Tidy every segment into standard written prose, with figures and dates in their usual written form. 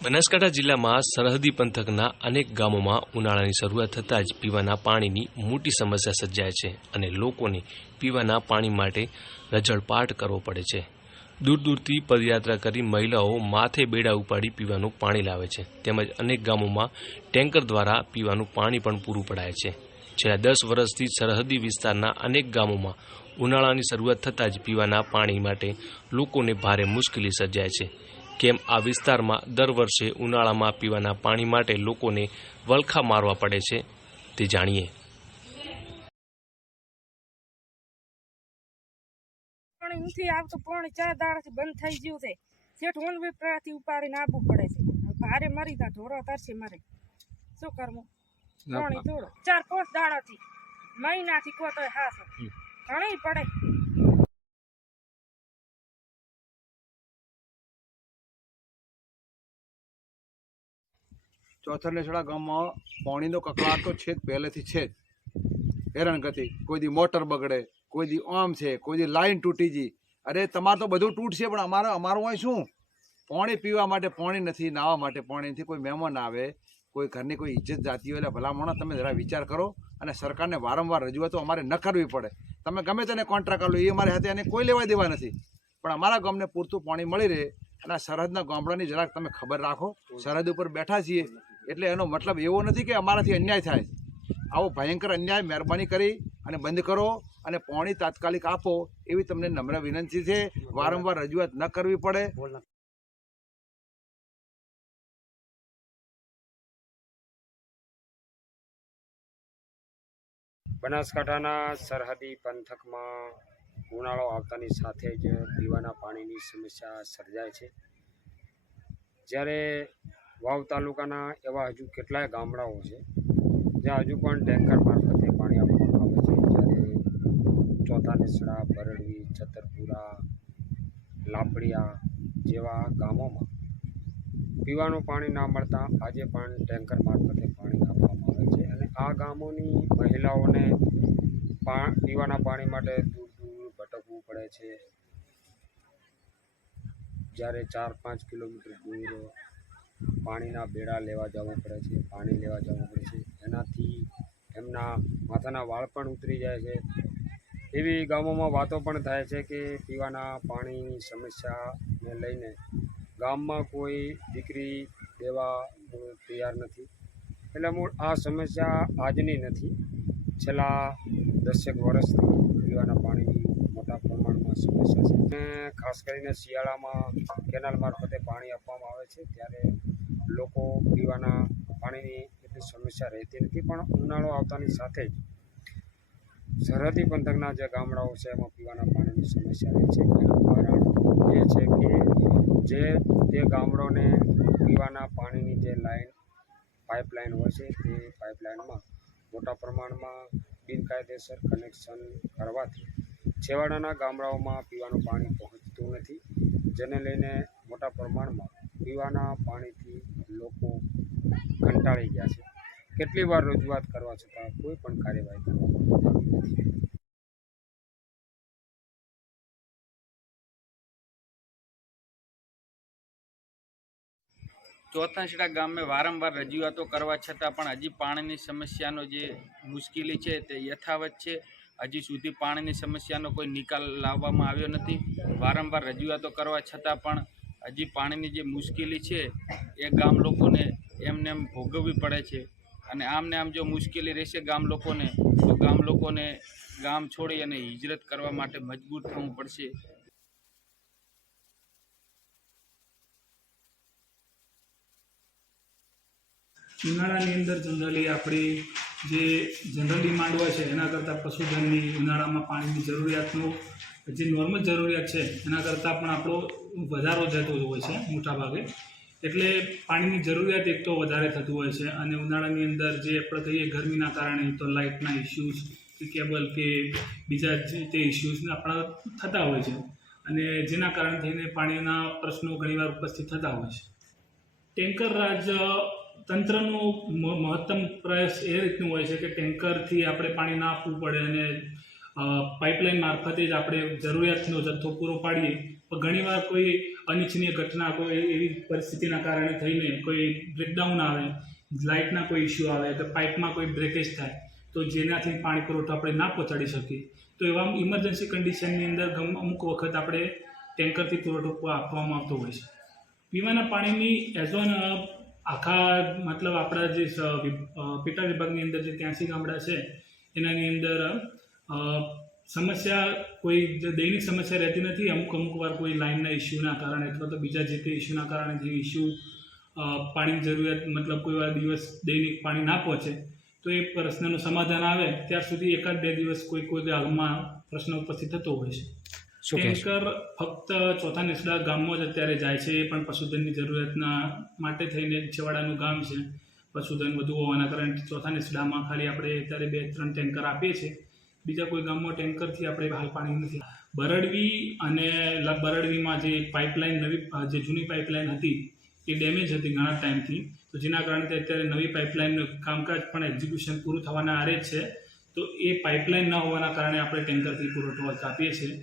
બનાસકાંઠા જિલ્લામાં સરહદી પંથકના અનેક ગામોમાં ઉનાળાની શરૂઆત થતાં જ પીવાના પાણીની મોટી સમસ્યા સર્જાય છે અને લોકોને પીવાના પાણી માટે રઝળપાટ કરવો પડે છે। દૂર દૂરથી પદયાત્રા કરી મહિલાઓ માથે બેડા ઉપાડી પીવાનું પાણી લાવે છે, તેમજ અનેક ગામોમાં ટેન્કર દ્વારા પીવાનું પાણી પણ પૂરું પડાય છે। છેલ્લા 10 વર્ષથી સરહદી વિસ્તારના અનેક ગામોમાં ઉનાળાની શરૂઆત થતાં જ પીવાના પાણી માટે લોકોને ભારે મુશ્કેલી સર્જાય છે। કેમ આ વિસ્તારમાં દર વર્ષે ઉનાળામાં પીવાના પાણી માટે લોકોને વલખા મારવા પડે છે તે જાણીએ। પાણી નથી આવતું, પાણી 4 દાડાથી બંધ થઈ ગયું છે। શેઠ વનવિભાગથી ઉપાડીને આવવું પડે છે। ભારે મરી તા ઢોરો તરસે મરે, શું કરવું? પાણી થોડું 4-5 દાડાથી મહિનાથી કો તો હાસ ઘણી પડે। ચોથરનેસડા ગામમાં પાણીનો કકળાટ તો છે જ પહેલેથી છે જ। હેરાનગતિ, કોઈ દી મોટર બગડે, કોઈ દી આમ છે, કોઈ દી લાઈન તૂટી ગઈ। અરે તમારે તો બધું તૂટશે, પણ અમારું અહીં શું? પાણી પીવા માટે પાણી નથી, નાહવા માટે પાણી નથી। કોઈ મહેમાન આવે, કોઈ ઘરની કોઈ ઇજ્જત જાતી હોય એટલે ભલામણ તમે જરા વિચાર કરો અને સરકારને વારંવાર રજૂઆતો અમારે ન કરવી પડે। તમે ગમે તેને કોન્ટ્રાક્ટ આલો, એ અમારે હાથે એને કોઈ લેવા દેવા નથી, પણ અમારા ગામને પૂરતું પાણી મળી રહે। અને આ સરહદના ગામડાની જરાક તમે ખબર રાખો। સરહદ ઉપર બેઠા છીએ એટલે એનો મતલબ એવો નથી કે અમારાથી અન્યાય થાય। આવો ભયંકર અન્યાય મહેરબાની કરી અને બંધ કરો અને પાણી તાત્કાલિક આપો, એવી તમને નમ્ર વિનંતી છે। વારંવાર રજૂઆત ન કરવી પડે। બનાસકાંઠાના સરહદી પંથકમાં ઉનાળો આવતાની સાથે જ પીવાના પાણીની સમસ્યા સર્જાય છે। જ્યારે વાવ તાલુકાના એવા હજુ કેટલાય ગામડાઓ છે જ્યાં હજુ પણ ટેન્કર મારફતે પાણી આપવામાં આવે છે। જ્યારે ચોથાનેસડા, બરડવી, છતરપુરા, લાપડિયા જેવા ગામોમાં પીવાનું પાણી ના મળતા આજે પણ ટેન્કર મારફતે પાણી આપવામાં આવે છે અને આ ગામોની મહિલાઓને પીવાના પાણી માટે દૂર દૂર ભટકવું પડે છે। જ્યારે 4-5 કિલોમીટર દૂર પાણીના બેડા લેવા જવું પડે છે, પાણી લેવા જવું પડે છે। એનાથી એમના માથાના વાળ પણ ઉતરી જાય છે। એવી ગામોમાં વાતો પણ થાય છે કે પીવાના પાણીની સમસ્યાને લઈને ગામમાં કોઈ દીકરી દેવા તૈયાર નથી। એટલે મૂળ આ સમસ્યા આજની નથી, છેલ્લા 10 વર્ષથી પીવાના પાણીની મોટા પ્રમાણમાં સમસ્યા છે। અને ખાસ કરીને શિયાળામાં કેનાલ મારફતે પાણી આપવામાં આવે છે ત્યારે લોકો પીવાના પાણીની એટલી સમસ્યા રહેતી નથી, પણ ઉનાળો આવતાની સાથે જ સરહદી પંથકના જે ગામડાઓ છે એમાં પીવાના પાણીની સમસ્યા રહે છે। એનું કારણ એ છે કે તે ગામડોને પીવાના પાણીની જે પાઇપલાઇન હોય છે તે પાઇપલાઇનમાં મોટા પ્રમાણમાં બિનકાયદેસર કનેક્શન કરવાથી છેવાડાના ગામડાઓમાં પીવાનું પાણી પહોંચતું નથી, જેને લઈને મોટા પ્રમાણમાં પીવાના પાણીથી લોકો કંટાળી ગયા છે। કેટલી વાર રજૂઆત કરવા છતાં કોઈ પણ કાર્યવાહી કરવામાં આવી નથી। ચોથાનેસડા ગામે વારંવાર રજૂઆતો કરવા છતાં પણ હજી પાણીની સમસ્યાનો જે મુશ્કેલી છે તે યથાવત છે। હજી સુધી પાણીની સમસ્યાનો કોઈ નિકાલ લાવવામાં આવ્યો નથી। વારંવાર રજૂઆતો કરવા છતાં પણ હજી પાણીની જે મુશ્કેલી છે એ ગામ લોકોને એમને એમ ભોગવવી પડે છે અને આમને આમ જો મુશ્કેલી રહેશે ગામ લોકોને તો ગામ લોકોને ગામ છોડી અને હિજરત કરવા માટે મજબૂર થવું પડશે। ઉનાળાની અંદર જનરલી માંડવા છે એના કરતાં પશુધનની ઉનાળામાં પાણીની જરૂરિયાતનું જે નોર્મલ જરૂરિયાત છે એના કરતાં પણ આપણો વધારો થતો હોય છે મોટાભાગે। એટલે પાણીની જરૂરિયાત એક તો વધારે થતું હોય છે અને ઉનાળાની અંદર જે આપણે કહીએ ગરમીના કારણે તો લાઇટના ઇસ્યુઝ કે કેબલ કે બીજા જે તે ઇસ્યુઝ આપણા થતા હોય છે અને જેના કારણે થઈને પાણીના પ્રશ્નો ઘણીવાર ઉપસ્થિત થતા હોય છે। ટેન્કર રાજ તંત્રનો મહત્તમ પ્રયાસ એ રીતનું હોય છે કે ટેન્કરથી આપણે પાણી ના આપવું પડે અને પાઇપલાઇન મારફતે જ આપણે જરૂરિયાતનો જથ્થો પૂરો પાડીએ પણ ઘણીવાર કોઈ અનિચ્છનીય ઘટના, કોઈ એવી પરિસ્થિતિના કારણે થઈને કોઈ બ્રેકડાઉન આવે, લાઇટના કોઈ ઇસ્યુ આવે, તો પાઇપમાં કોઈ બ્રેકેજ થાય, તો જેનાથી પાણી પુરવઠો આપણે ના પહોંચાડી શકીએ, તો એવા ઇમરજન્સી કન્ડિશનની અંદર અમુક વખત આપણે ટેન્કરથી પુરવઠો આપવામાં આવતો હોય છે. પીવાના પાણીની એઝ ઓન આખા મતલબ આપણા જે પેટા વિભાગની અંદર જે 83 ગામડા છે એનાની અંદર સમસ્યા કોઈ દૈનિક સમસ્યા રહેતી નથી. અમુક વાર કોઈ લાઇનના ઇસ્યુના કારણે અથવા તો બીજા જે તે ઇસ્યુના કારણે જે ઇસ્યુ પાણીની જરૂરિયાત મતલબ કોઈ વાર દિવસ દૈનિક પાણી ના પહોંચે તો એ પ્રશ્નનું સમાધાન આવે ત્યાર સુધી 1-2 દિવસ કોઈ ગામમાં પ્રશ્ન ઉપસ્થિત થતો હોય છે. ટેન્કર ફક્ત ચોથા નેસડા ગામમાં જ અત્યારે જાય છે, એ પણ પશુધનની જરૂરિયાતના માટે થઈને છેવાડાનું ગામ છે, પશુધન વધુ હોવાના કારણે ચોથા નેસડામાં ખાલી આપણે અત્યારે 2-3 ટેન્કર આપીએ છીએ. બીજા કોઈ ગામમાં ટેન્કરથી આપણે હાલ પાણી નથી. બરડવી અને બરડવીમાં જે પાઇપલાઇન નવી જે જૂની પાઇપલાઇન હતી એ ડેમેજ હતી ઘણા ટાઈમથી, તો જેના કારણે અત્યારે નવી પાઇપલાઇનનું કામકાજ પણ એક્ઝિક્યુશન પૂરું થવાના આરે જ છે. તો એ પાઇપલાઇન ન હોવાના કારણે આપણે ટેન્કરથી પુરવઠો આપીએ છીએ.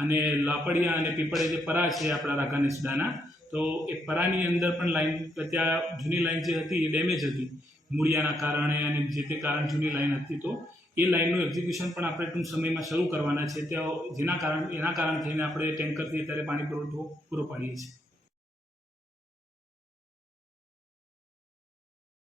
અને લાપડિયા અને પીપળે જે પરા છે આપણા રાગા નેસડાના, તો એ પરાની અંદર પણ લાઈન ત્યાં જૂની લાઈન જે હતી એ ડેમેજ હતી મૂળિયાના કારણે, અને જે તે કારણ જૂની લાઈન હતી, તો એ લાઈનનું એક્ઝિક્યુશન પણ આપણે ટૂંક સમયમાં શરૂ કરવાના છે. ત્યાં એના કારણ થઈને આપણે ટેન્કરથી અત્યારે પાણી પુરવઠો પૂરો પાડીએ છીએ.